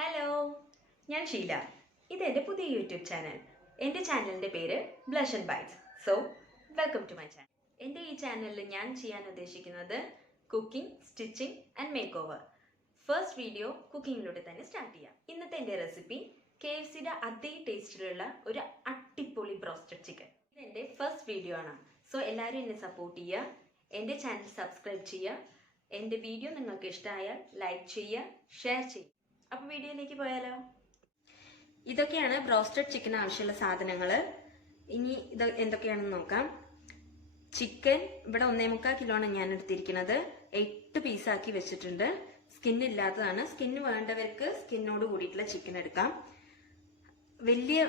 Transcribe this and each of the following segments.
Hello, ഞാൻ ഷീല. ഇതെൻ്റെ പുതിയ യൂട്യൂബ് ചാനൽ. എൻ്റെ ചാനലിൻ്റെ പേര് blush and bites. So welcome to my channel. എൻ്റെ ഈ ചാനലിൽ ഞാൻ ചെയ്യാൻ ഉദ്ദേശിക്കുന്നത് cooking, stitching and makeover. First video കുക്കിങ്ങിലൂടെ തന്നെ സ്റ്റാർട്ട് ചെയ്യാം. ഇന്നത്തെ എൻ്റെ റെസിപ്പി KFCയുടെ അതേ ടേസ്റ്റിലുള്ള ഒരു അടിപൊളി ബ്രോസ്റ്റഡ് ചിക്കൻ. ഇതെൻ്റെ ഫസ്റ്റ് വീഡിയോ ആണ്. സോ എല്ലാവരും എന്നെ സപ്പോർട്ട് ചെയ്യുക, എൻ്റെ ചാനൽ സബ്സ്ക്രൈബ് ചെയ്യുക, എൻ്റെ വീഡിയോ നിങ്ങൾക്ക് ഇഷ്ടമായാൽ ലൈക്ക് ചെയ്യുക, ഷെയർ ചെയ്യുക. അപ്പോൾ വീഡിയോയിലേക്ക് പോയാലോ. ഇതൊക്കെയാണ് ബ്രോസ്റ്റഡ് ചിക്കൻ ആവശ്യമുള്ള സാധനങ്ങൾ. ഇനി ഇത് എന്തൊക്കെയാണെന്ന് നോക്കാം. ചിക്കൻ ഇവിടെ 1.25 കിലോ ആണ് ഞാൻ എടുത്തിരിക്കുന്നത്. 8 പീസാക്കി വെച്ചിട്ടുണ്ട്. സ്കിന്നില്ലാത്തതാണ്. സ്കിന്ന് വേണ്ടവർക്ക് സ്കിന്നോട് കൂടിയിട്ടുള്ള ചിക്കൻ എടുക്കാം. വലിയ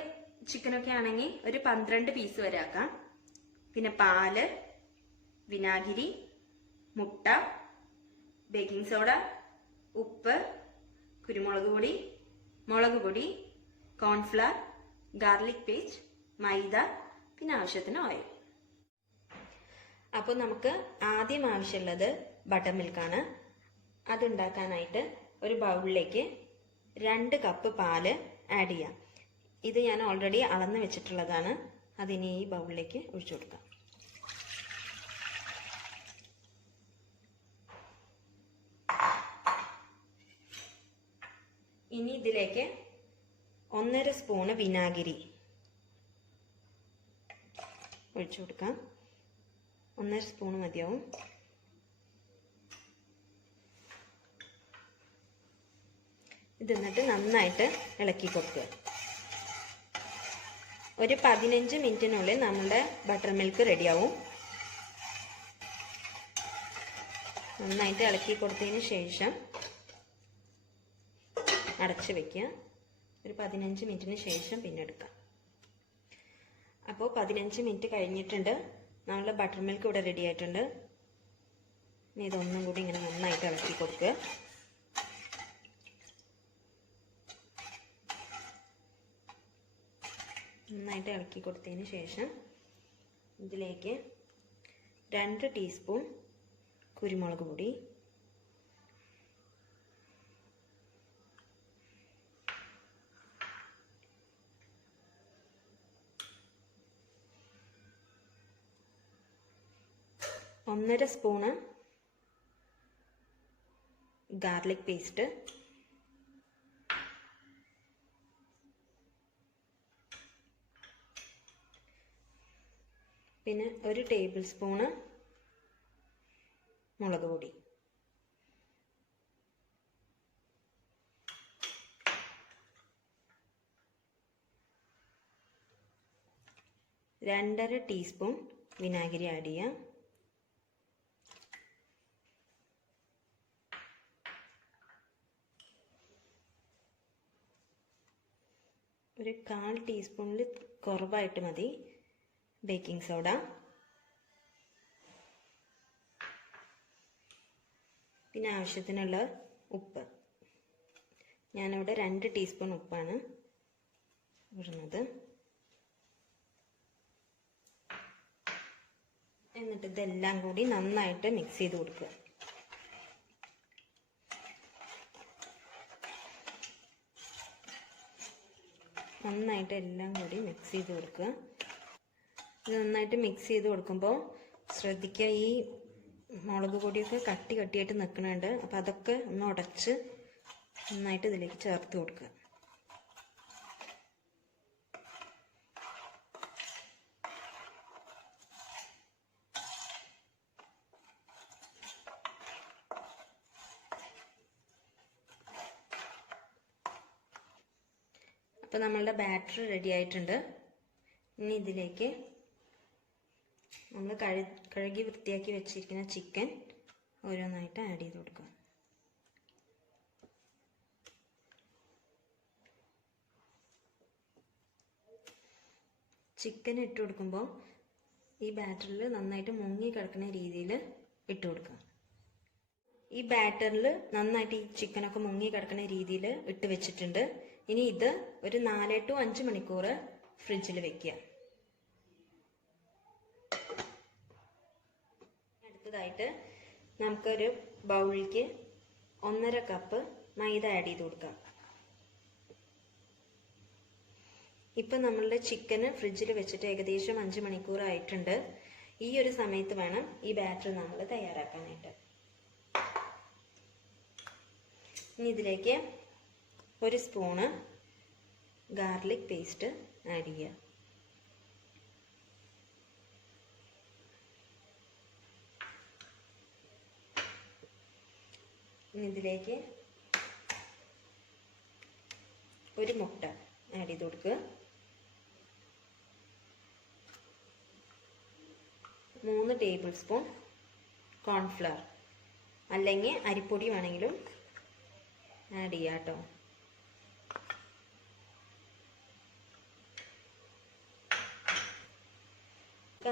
ചിക്കനൊക്കെ ആണെങ്കിൽ ഒരു 12 പീസ് വരെ ആക്കാം. പിന്നെ പാല്, വിനാഗിരി, മുട്ട, ബേക്കിംഗ് സോഡ, ഉപ്പ്, കുരുമുളക് പൊടി, മുളക് പൊടി, കോൺഫ്ലവർ, ഗാർലിക് പേസ്റ്റ്, മൈദ, പിന്നെ ആവശ്യത്തിന് ഓയിൽ. അപ്പോൾ നമുക്ക് ആദ്യം ആവശ്യമുള്ളത് ബട്ടർ മിൽക്കാണ്. അതുണ്ടാക്കാനായിട്ട് ഒരു ബൗളിലേക്ക് 2 കപ്പ് പാല് ആഡ് ചെയ്യാം. ഇത് ഞാൻ ഓൾറെഡി അളന്ന് വെച്ചിട്ടുള്ളതാണ്. അതിനി ഈ ബൗളിലേക്ക് ഒഴിച്ചു കൊടുക്കാം. ഇനി ഇതിലേക്ക് 1.5 സ്പൂണ് വിനാഗിരി ഒഴിച്ചു കൊടുക്കാം. 1.5 സ്പൂണ് മതിയാവും. ഇത് എന്നിട്ട് നന്നായിട്ട് ഇളക്കി കൊടുക്കുക. ഒരു 15 മിനിറ്റിനുള്ളിൽ നമ്മുടെ ബട്ടർ മിൽക്ക് റെഡിയാവും. നന്നായിട്ട് ഇളക്കി കൊടുത്തതിന് ശേഷം അടച്ച് വെക്കുക. ഒരു 15 മിനിറ്റിന് ശേഷം പിന്നെ എടുക്കാം. അപ്പോൾ 15 മിനിറ്റ് കഴിഞ്ഞിട്ടുണ്ട്. നമ്മളുടെ ബട്ടർ മിൽക്ക് ഇവിടെ റെഡി ആയിട്ടുണ്ട്. ഇനി ഇതൊന്നും കൂടി ഇങ്ങനെ നന്നായിട്ട് ഇളക്കി കൊടുക്കുക. നന്നായിട്ട് ഇളക്കി കൊടുത്തതിന് ശേഷം ഇതിലേക്ക് 2 ടീസ്പൂൺ കുരുമുളക് പൊടി, ഒന്നര സ്പൂണ് ഗാർലിക് പേസ്റ്റ്, പിന്നെ 1 ടേബിൾ സ്പൂണ് മുളക് പൊടി, രണ്ടര ടീസ്പൂൺ വിനാഗിരി ആഡ് ചെയ്യാം. ഒരു 1/4 ടീസ്പൂണിൽ കുറവായിട്ട് മതി ബേക്കിംഗ് സോഡ, പിന്നെ ആവശ്യത്തിനുള്ള ഉപ്പ്. ഞാനിവിടെ 2 ടീസ്പൂൺ ഉപ്പാണ് ഇടുന്നത്. എന്നിട്ട് ഇതെല്ലാം കൂടി നന്നായിട്ട് മിക്സ് ചെയ്ത് കൊടുക്കുക. നന്നായിട്ട് എല്ലാം കൂടി മിക്സ് ചെയ്ത് കൊടുക്കുക. ഇത് നന്നായിട്ട് മിക്സ് ചെയ്ത് കൊടുക്കുമ്പോൾ ശ്രദ്ധിക്കുക, ഈ മുളക് പൊടിയൊക്കെ കട്ടിയായിട്ട് നിൽക്കുന്നുണ്ട്. അപ്പം അതൊക്കെ ഒന്ന് ഉടച്ച് നന്നായിട്ട് ഇതിലേക്ക് ചേർത്ത് കൊടുക്കുക. അപ്പോൾ നമ്മളുടെ ബാറ്റർ റെഡി ആയിട്ടുണ്ട്. ഇനി ഇതിലേക്ക് നമ്മൾ കഴുകി വൃത്തിയാക്കി വെച്ചിരിക്കുന്ന ചിക്കൻ ഓരോന്നായിട്ട് ആഡ് ചെയ്ത് കൊടുക്കുക. ചിക്കൻ ഇട്ട് കൊടുക്കുമ്പോൾ ഈ ബാറ്ററിൽ നന്നായിട്ട് മുങ്ങി കിടക്കുന്ന രീതിയിൽ ഇട്ട് കൊടുക്കുക. ഈ ബാറ്ററിൽ നന്നായിട്ട് ഈ ചിക്കനൊക്കെ മുങ്ങി കിടക്കുന്ന രീതിയിൽ ഇട്ട് വെച്ചിട്ടുണ്ട്. ഇനി ഇത് ഒരു 4 to 5 മണിക്കൂർ ഫ്രിഡ്ജിൽ വെക്കുക. അടുത്തതായിട്ട് നമുക്കൊരു ബൗളിലേക്ക് 1.5 കപ്പ് മൈദ ആഡ് ചെയ്ത് കൊടുക്കാം. ഇപ്പം നമ്മളുടെ ചിക്കന് ഫ്രിഡ്ജിൽ വെച്ചിട്ട് ഏകദേശം 5 മണിക്കൂർ ആയിട്ടുണ്ട്. ഈ ഒരു സമയത്ത് വേണം ഈ ബാറ്റർ നമ്മൾ തയ്യാറാക്കാനായിട്ട്. ഇനി ഇതിലേക്ക് 1 സ്പൂണ് ഗാർലിക് പേസ്റ്റ് ആഡ് ചെയ്യുക. ഇനി ഇതിലേക്ക് 1 മുട്ട ആഡ് ചെയ്ത് കൊടുക്കുക. 3 ടേബിൾ സ്പൂൺ കോൺഫ്ലവർ അല്ലെങ്കിൽ അരിപ്പൊടി വേണമെങ്കിലും ആഡ് ചെയ്യാം കേട്ടോ.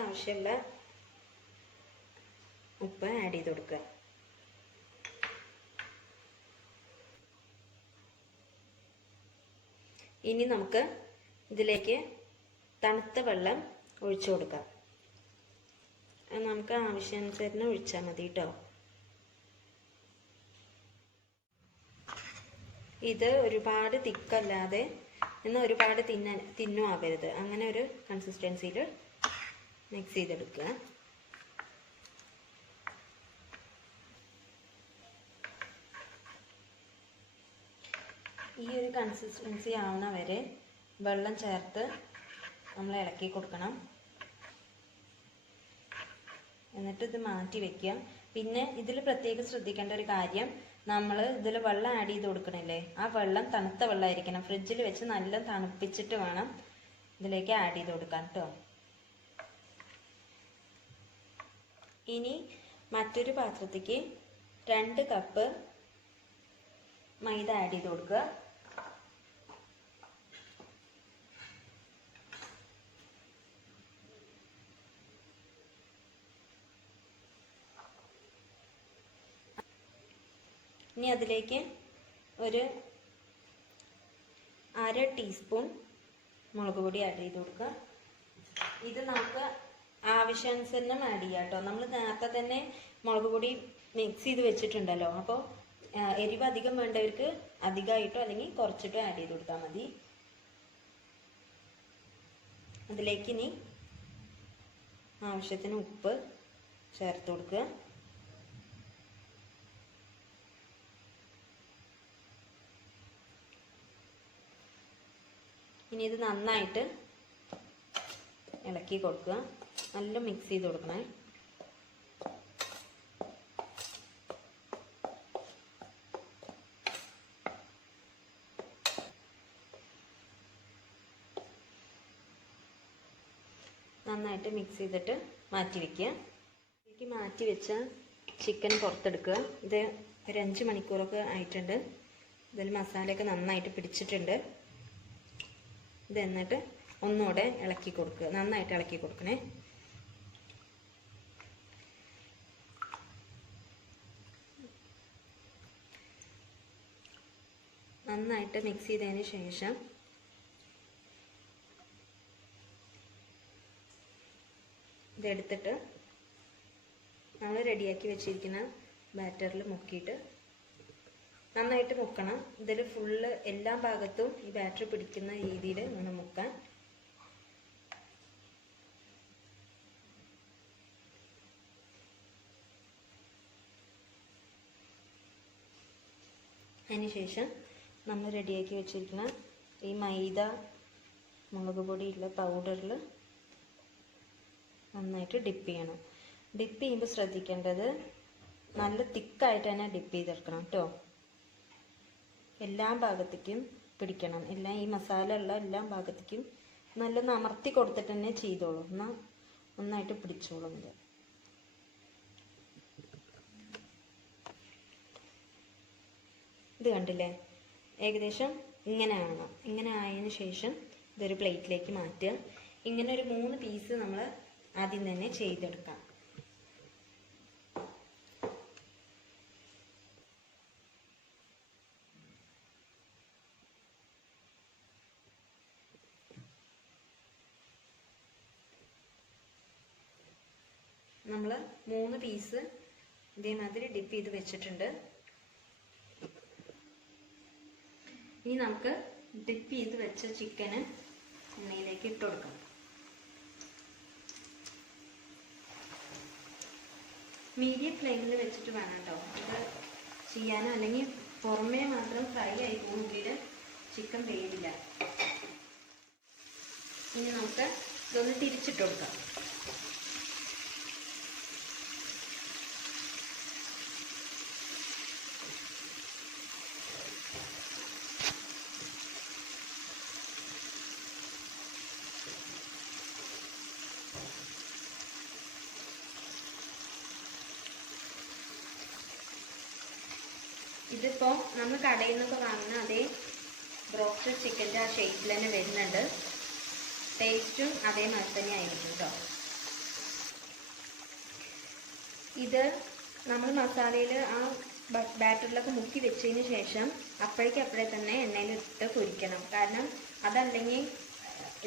ആവശ്യമുള്ള ഉപ്പ് ആഡ് ചെയ്ത് കൊടുക്കുക. ഇനി നമുക്ക് ഇതിലേക്ക് തണുത്ത വെള്ളം ഒഴിച്ചു കൊടുക്കാം. നമുക്ക് ആവശ്യാനുസരണം ഒഴിച്ചാൽ മതി കേട്ടോ. ഇത് ഒരുപാട് തിക്കല്ലാതെ എന്നാൽ ഒരുപാട് തിന്നും ആവരുത്. അങ്ങനെ ഒരു കൺസിസ്റ്റൻസിയിൽ മിക്സ് ചെയ്തെടുക്കുക. ഈ ഒരു കൺസിസ്റ്റൻസി ആവുന്ന വരെ വെള്ളം ചേർത്ത് നമ്മൾ ഇളക്കി കൊടുക്കണം. എന്നിട്ട് ഇത് മാറ്റി വെക്കുക. പിന്നെ ഇതിൽ പ്രത്യേകം ശ്രദ്ധിക്കേണ്ട ഒരു കാര്യം, നമ്മൾ ഇതിൽ വെള്ളം ആഡ് ചെയ്ത് കൊടുക്കണില്ലേ, ആ വെള്ളം തണുത്ത വെള്ളമായിരിക്കണം. ഫ്രിഡ്ജിൽ വെച്ച് നല്ല തണുപ്പിച്ചിട്ട് വേണം ഇതിലേക്ക് ആഡ് ചെയ്ത് കൊടുക്കാൻ കേട്ടോ. ഇനി മറ്റൊരു പാത്രത്തേക്ക് 2 കപ്പ് മൈദ ആഡ് ചെയ്ത് കൊടുക്കുക. ഇനി അതിലേക്ക് ഒരു 1/2 ടീസ്പൂൺ മുളക് പൊടി ആഡ് ചെയ്ത് കൊടുക്കുക. ഇത് നമുക്ക് ആവശ്യാനുസരണം ആഡ് ചെയ്യാം കേട്ടോ. നമ്മൾ നേരത്തെ തന്നെ മുളക് പൊടി മിക്സ് ചെയ്ത് വെച്ചിട്ടുണ്ടല്ലോ. അപ്പോൾ എരിവ് അധികം വേണ്ടവർക്ക് അധികമായിട്ടോ അല്ലെങ്കിൽ കുറച്ചിട്ടോ ആഡ് ചെയ്ത് കൊടുത്താൽ മതി. അതിലേക്ക് ഇനി ആവശ്യത്തിന് ഉപ്പ് ചേർത്ത് കൊടുക്കുക. ഇനി ഇത് നന്നായിട്ട് ഇളക്കി കൊടുക്കുക. നല്ല മിക്സ് ചെയ്ത് കൊടുക്കണേ. നന്നായിട്ട് മിക്സ് ചെയ്തിട്ട് മാറ്റി വയ്ക്കുക. ഇതിലേക്ക് മാറ്റി വെച്ച ചിക്കൻ പുറത്തെടുക്കുക. ഇത് ഒരു 5 മണിക്കൂറൊക്കെ ആയിട്ടുണ്ട്. ഇതിൽ മസാലയൊക്കെ നന്നായിട്ട് പിടിച്ചിട്ടുണ്ട്. ഇത് എന്നിട്ട് ഒന്നുകൂടെ ഇളക്കി കൊടുക്കുക. നന്നായിട്ട് ഇളക്കി കൊടുക്കണേ. നന്നായിട്ട് മിക്സ് ചെയ്തതിന് ശേഷം ഇതെടുത്തിട്ട് നമ്മൾ റെഡിയാക്കി വെച്ചിരിക്കുന്ന ബാറ്ററിൽ മുക്കിയിട്ട് നന്നായിട്ട് മുക്കണം. ഇതിൽ ഫുള്ള് എല്ലാ ഭാഗത്തും ഈ ബാറ്ററി പിടിക്കുന്ന രീതിയിൽ ഒന്ന് മുക്കാൻ. അതിനുശേഷം നമ്മൾ റെഡിയാക്കി വെച്ചിരിക്കുന്ന ഈ മൈദ മുളക് പൊടിയുള്ള പൗഡറിൽ നന്നായിട്ട് ഡിപ്പ് ചെയ്യണം. ഡിപ്പ് ചെയ്യുമ്പോൾ ശ്രദ്ധിക്കേണ്ടത് നല്ല തിക്കായിട്ട് തന്നെ ഡിപ്പ് ചെയ്തെടുക്കണം കേട്ടോ. എല്ലാ ഭാഗത്തേക്കും പിടിക്കണം. ഈ മസാല ഉള്ള എല്ലാ ഭാഗത്തേക്കും നല്ലൊന്ന് അമർത്തി കൊടുത്തിട്ട് തന്നെ ചെയ്തോളൂ. എന്നാൽ നന്നായിട്ട് പിടിച്ചോളും. ഇത് കണ്ടില്ലേ, ഏകദേശം ഇങ്ങനെ ആവണം. ഇങ്ങനെ ആയതിനു ശേഷം ഇതൊരു പ്ലേറ്റിലേക്ക് മാറ്റുക. ഇങ്ങനെ ഒരു 3 പീസ് നമ്മൾ ആദ്യം തന്നെ ചെയ്തെടുക്കാം. നമ്മൾ 3 പീസ് ഇതേമാതിരി ഡിപ്പ് ചെയ്ത് വെച്ചിട്ടുണ്ട്. ഇനി നമുക്ക് ഡിപ്പ് ചെയ്ത് വെച്ച ചിക്കന് എണ്ണയിലേക്ക് ഇട്ട് കൊടുക്കാം. മീഡിയം ഫ്ലെയിമിൽ വെച്ചിട്ട് വേണം കേട്ടോ ഇത് ചെയ്യാനോ, അല്ലെങ്കിൽ പുറമേ മാത്രം ഫ്രൈ ആയി പോകുമെങ്കിൽ ചിക്കൻ വേവില്ല. ഇനി നമുക്ക് ഇതൊന്ന് തിരിച്ചിട്ട് കൊടുക്കാം. ഇതിപ്പോൾ നമ്മൾ കടയിൽ നിന്നൊക്കെ വാങ്ങുന്ന അതേ ബ്രോസ്റ്റഡ് ചിക്കൻ്റെ ആ ഷേപ്പിൽ തന്നെ വരുന്നുണ്ട്. ടേസ്റ്റും അതേമാതിരി തന്നെ ആയിരിക്കും കേട്ടോ. ഇത് നമ്മൾ മസാലയിൽ ആ ബാറ്ററിലൊക്കെ മുക്കി വെച്ചതിന് ശേഷം അപ്പോഴേ തന്നെ എണ്ണയിലിട്ട് പൊരിക്കണം. കാരണം അതല്ലെങ്കിൽ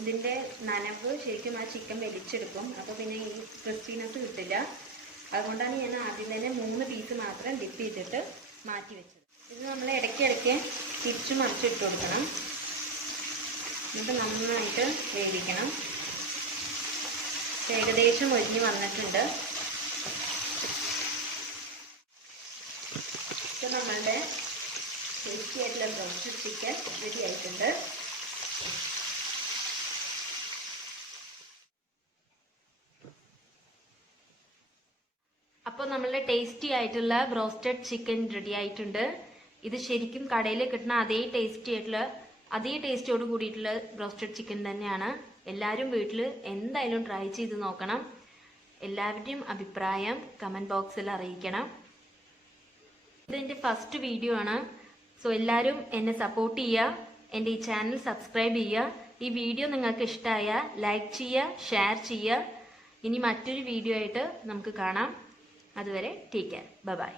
ഇതിൻ്റെ നനവ് ശരിക്കും ആ ചിക്കൻ വലിച്ചെടുക്കും. അപ്പോൾ പിന്നെ ഈ ക്രിസ്പിനെസ് കിട്ടില്ല. അതുകൊണ്ടാണ് ഞാൻ ആദ്യം തന്നെ 3 പീസ് മാത്രം ഡിപ്പ് ചെയ്തിട്ട് മാറ്റി വെച്ചത്. ഇത് നമ്മൾ ഇടയ്ക്കിടയ്ക്ക് തിരിച്ചു മറിച്ചിട്ട് കൊടുക്കണം. എന്നിട്ട് നന്നായിട്ട് വേവിക്കണം. ഏകദേശം ഒരിഞ്ഞ് വന്നിട്ടുണ്ട്. ഇത് നമ്മളുടെ ടേസ്റ്റി ആയിട്ടുള്ള ബ്രോസ്റ്റഡ് ചിക്കൻ റെഡി ആയിട്ടുണ്ട്. അപ്പോൾ നമ്മളുടെ ടേസ്റ്റി ആയിട്ടുള്ള ബ്രോസ്റ്റഡ് ചിക്കൻ റെഡി ആയിട്ടുണ്ട്. ഇത് ശരിക്കും കടയിൽ കിട്ടുന്ന അതേ ടേസ്റ്റോട് കൂടിയിട്ടുള്ള ബ്രോസ്റ്റഡ് ചിക്കൻ തന്നെയാണ്. എല്ലാവരും വീട്ടിൽ എന്തായാലും ട്രൈ ചെയ്ത് നോക്കണം. എല്ലാവരുടെയും അഭിപ്രായം കമൻറ്റ് ബോക്സിൽ അറിയിക്കണം. ഇതെൻ്റെ ഫസ്റ്റ് വീഡിയോ ആണ്. സോ എല്ലാവരും എന്നെ സപ്പോർട്ട് ചെയ്യുക. എൻ്റെ ഈ ചാനൽ സബ്സ്ക്രൈബ് ചെയ്യുക. ഈ വീഡിയോ നിങ്ങൾക്ക് ഇഷ്ടമായാൽ ലൈക്ക് ചെയ്യുക, ഷെയർ ചെയ്യുക. ഇനി മറ്റൊരു വീഡിയോ ആയിട്ട് നമുക്ക് കാണാം. അതുവരെ ടേക്ക് കെയർ. Bye bye.